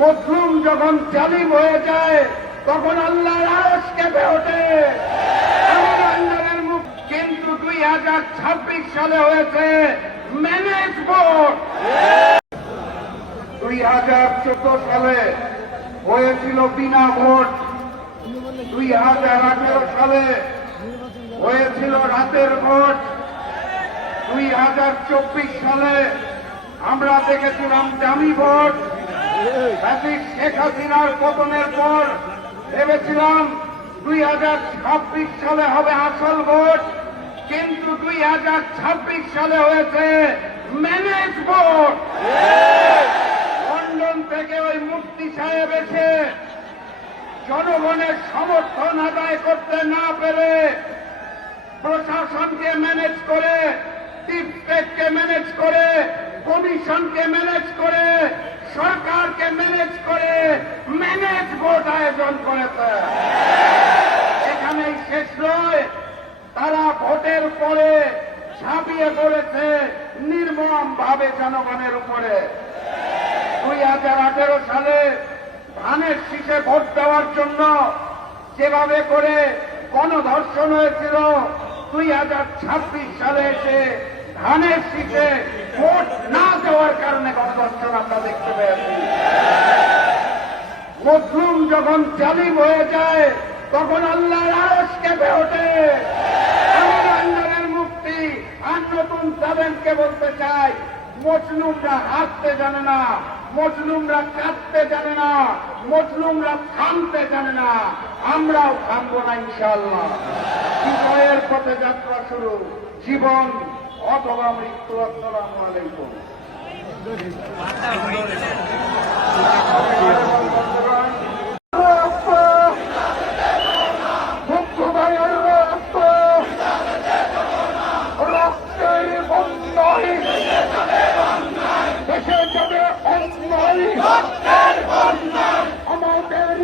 মজলুম যখন জালিম হয়ে যায় তখন আল্লাহর আরশ কেঁপে ওঠে। কিন্তু 2026 সালে হয়েছে ম্যানেজ ভোট। 2014 সালে হয়েছিল বিনা ভোট। 2018 সালে হয়েছিল রাতের ভোট। 2024 সালে আমরা দেখেছিলাম দামি ভোট। শেখ হাসিনার পতনের পর ভেবেছিলাম 2026 সালে হবে আসল ভোট, কিন্তু 2026 সালে হয়েছে ম্যানেজ ভোট। লন্ডন থেকে ওই মুফতি সাহেব এসে জনগণের সমর্থন আদায় করতে না পেরে প্রশাসনকে ম্যানেজ করে, টিপটেককে ম্যানেজ করে, কমিশনকে ম্যানেজ করে, সরকারকে ম্যানেজ করে ম্যানেজ ভোট আয়োজন করেছে। এখানেই শেষ নয়, তারা ভোটের পরে ঝাঁপিয়ে পড়েছে নির্মম ভাবে জনগণের উপরে। 2018 সালে ধানের শীষে ভোট দেওয়ার জন্য যেভাবে করে গণধর্ষণ হয়েছিল, 2026 সালে এসে ধানের শীষে ভোট না দেওয়ার কারণে গণধর্ষণ আমরা দেখতে পেয়েছি। মজলুম যখন জালিম হয়ে যায় তখন আল্লাহর আরশ কেঁপে ওঠে। মুক্তি আর নতুন তাদেরকে বলতে চাই, মজলুমরা হাসতে জানে না, মজলুমরা কাঁদতে জানে না, মজলুমরা থামতে জানে না। আমরাও থামবো না ইনশাআল্লাহ। বিজয়ের পথে যাত্রা শুরু, জীবন অথবা মৃত্যু। আসসালামু আলাইকুম। আমাদের